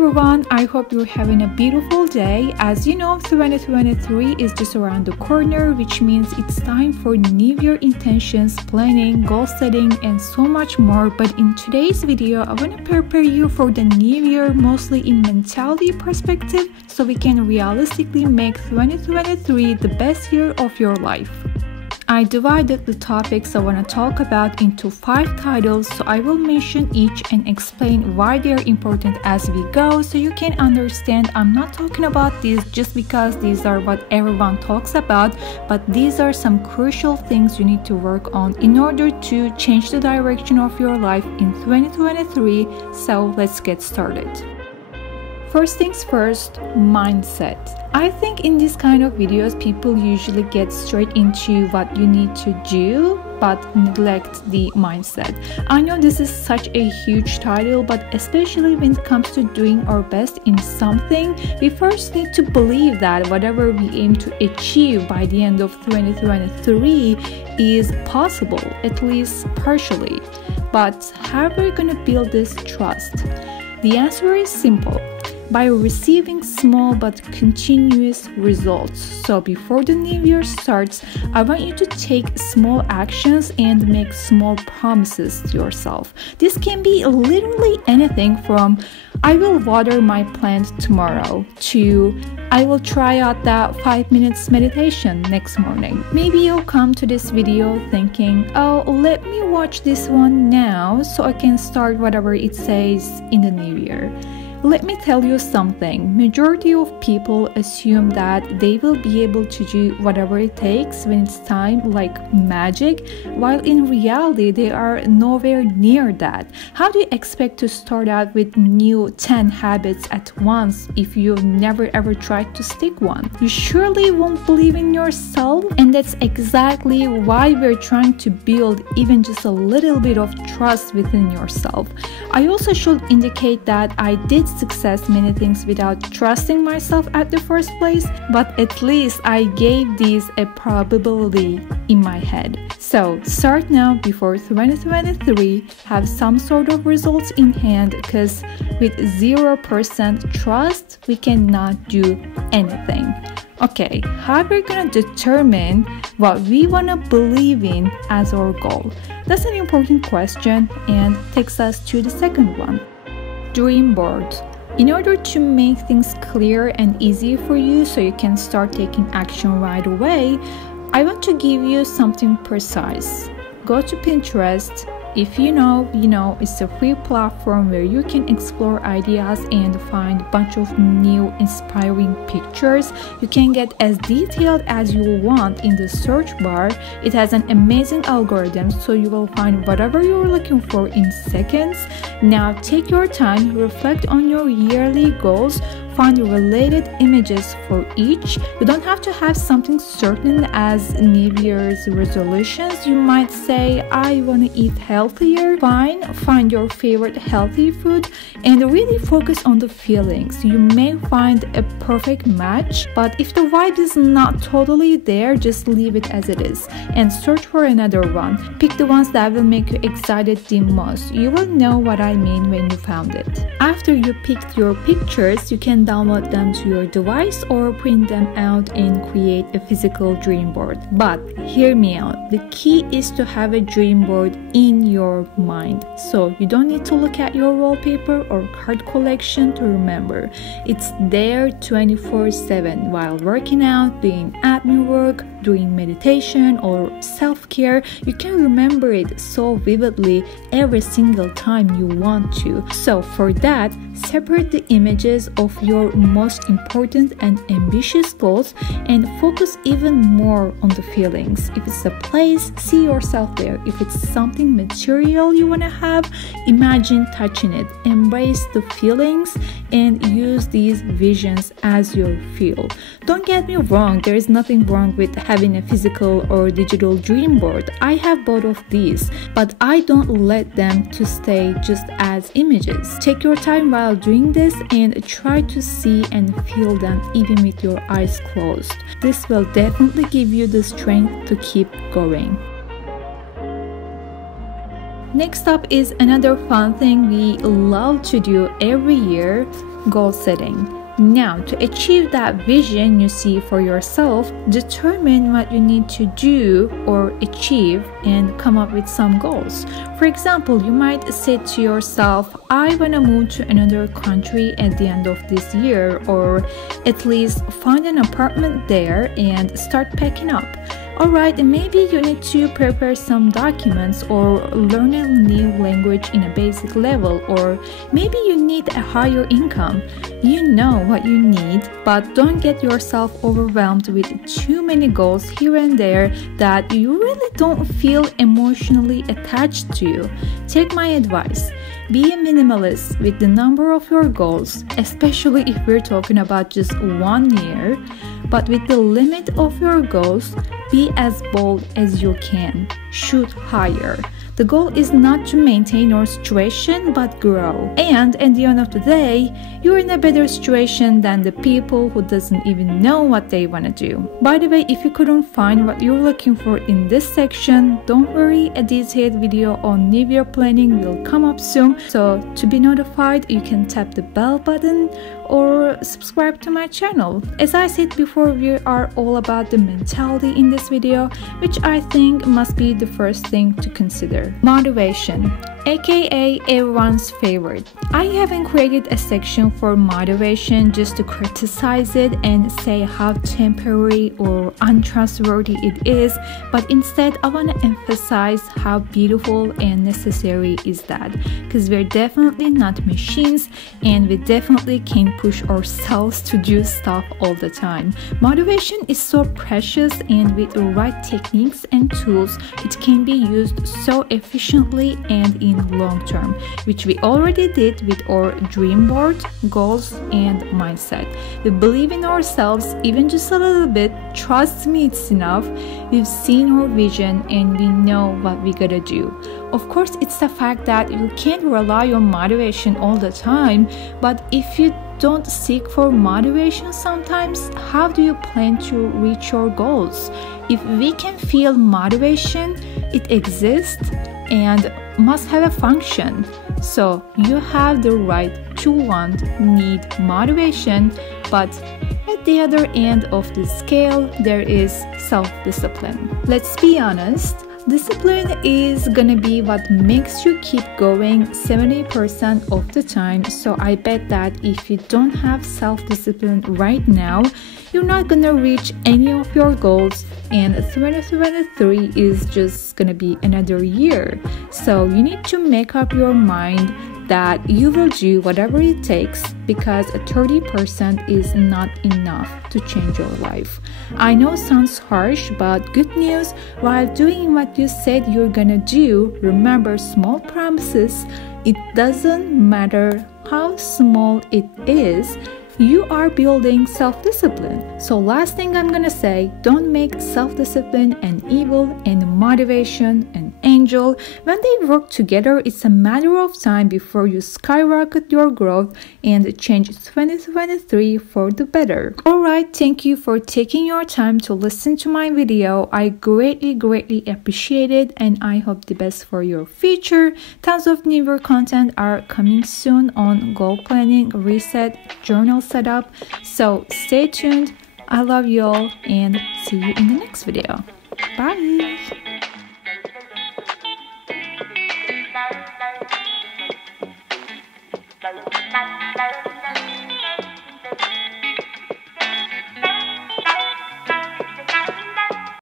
everyone, I hope you're having a beautiful day. As you know, 2023 is just around the corner, which means it's time for New Year intentions, planning, goal setting, and so much more. But in today's video, I want to prepare you for the New Year mostly in mentality perspective, so we can realistically make 2023 the best year of your life. I divided the topics I want to talk about into 5 titles, so I will mention each and explain why they're important as we go, so you can understand I'm not talking about these just because these are what everyone talks about, but these are some crucial things you need to work on in order to change the direction of your life in 2023. So let's get started. First things first, mindset. I think in this kind of videos, people usually get straight into what you need to do, but neglect the mindset. I know this is such a huge title, but especially when it comes to doing our best in something, we first need to believe that whatever we aim to achieve by the end of 2023 is possible, at least partially. But how are we gonna build this trust? The answer is simple. By receiving small but continuous results. So before the new year starts, I want you to take small actions and make small promises to yourself. This can be literally anything from I will water my plant tomorrow to I will try out that 5 minutes meditation next morning. Maybe you'll come to this video thinking, oh, let me watch this one now so I can start whatever it says in the new year. Let me tell you something. Majority of people assume that they will be able to do whatever it takes when it's time, like magic, while in reality they are nowhere near that. How do you expect to start out with new 10 habits at once if you've never ever tried to stick one? You surely won't believe in yourself, and that's exactly why we're trying to build even just a little bit of trust within yourself. I also should indicate that I did success many things without trusting myself at the first place, but at least I gave these a probability in my head. So start now before 2023, have some sort of results in hand, because with 0% trust we cannot do anything. Okay, how we're gonna determine what we wanna believe in as our goal? That's an important question and takes us to the second one. Dream board. In order to make things clear and easy for you so you can start taking action right away, I want to give you something precise. Go to Pinterest. If you know, it's a free platform where you can explore ideas and find a bunch of new inspiring pictures. You can get as detailed as you want in the search bar. It has an amazing algorithm, so you will find whatever you're looking for in seconds. Now take your time, reflect on your yearly goals, find related images for each. You don't have to have something certain as New Year's resolutions. You might say, I want to eat healthier. Fine, find your favorite healthy food and really focus on the feelings. You may find a perfect match, but if the vibe is not totally there, just leave it as it is and search for another one. Pick the ones that will make you excited the most. You will know what I mean when you found it. After you picked your pictures, you can download them to your device or print them out and create a physical dream board. But hear me out. The key is to have a dream board in your mind. So you don't need to look at your wallpaper or card collection to remember. It's there 24/7 while working out, doing admin work, doing meditation or self-care. You can remember it so vividly every single time you want to. So for that, separate the images of your most important and ambitious goals and focus even more on the feelings. If it's a place, see yourself there. If it's something material you want to have, imagine touching it. Embrace the feelings and use these visions as your fuel. Don't get me wrong, there is nothing wrong with having a physical or digital dream board. I have both of these, but I don't let them to stay just as images. Take your time while doing this and try to see and feel them even with your eyes closed. This will definitely give you the strength to keep going. Next up is another fun thing we love to do every year, goal setting. Now, to achieve that vision you see for yourself, determine what you need to do or achieve and come up with some goals. For example, you might say to yourself, I want to move to another country at the end of this year, or at least find an apartment there and start packing up. Alright, and maybe you need to prepare some documents or learn a new language in a basic level, or maybe you need a higher income. You know what you need, but don't get yourself overwhelmed with too many goals here and there that you really don't feel emotionally attached to. Take my advice. Be a minimalist with the number of your goals, especially if we're talking about just 1 year. But with the limit of your goals, be as bold as you can. Shoot higher. The goal is not to maintain your situation, but grow. And at the end of the day, you're in a better situation than the people who doesn't even know what they want to do. By the way, if you couldn't find what you're looking for in this section, don't worry, a detailed video on New Year planning will come up soon. So to be notified, you can tap the bell button or subscribe to my channel. As I said before, we are all about the mentality in this video, which I think must be the first thing to consider. Motivation, aka everyone's favorite. I haven't created a section for motivation just to criticize it and say how temporary or untrustworthy it is, but instead I want to emphasize how beautiful and necessary is that, because we're definitely not machines and we definitely can push ourselves to do stuff all the time. Motivation is so precious, and with the right techniques and tools it can be used so efficiently and in long term, which we already did with our dream board, goals, and mindset. We believe in ourselves even just a little bit. Trust me, it's enough. We've seen our vision and we know what we gotta do. Of course, it's the fact that you can't rely on motivation all the time, but if you don't seek for motivation sometimes, how do you plan to reach your goals? If we can feel motivation, it exists and must have a function. So you have the right to want, need motivation, but at the other end of the scale, there is self-discipline. Let's be honest, discipline is gonna be what makes you keep going 70% of the time. So I bet that if you don't have self-discipline right now, you're not gonna reach any of your goals, and 2023 is just gonna be another year. So you need to make up your mind that you will do whatever it takes, because 30% is not enough to change your life. I know it sounds harsh, but good news, while doing what you said you're gonna do, remember small promises. It doesn't matter how small it is, you are building self-discipline. So last thing I'm gonna say, don't make self-discipline an evil and motivation an angel. When they work together, it's a matter of time before you skyrocket your growth and change 2023 for the better. Alright, thank you for taking your time to listen to my video. I greatly appreciate it, and I hope the best for your future. Tons of newer content are coming soon on goal planning, reset, journal setup. So stay tuned. I love you all and see you in the next video. Bye.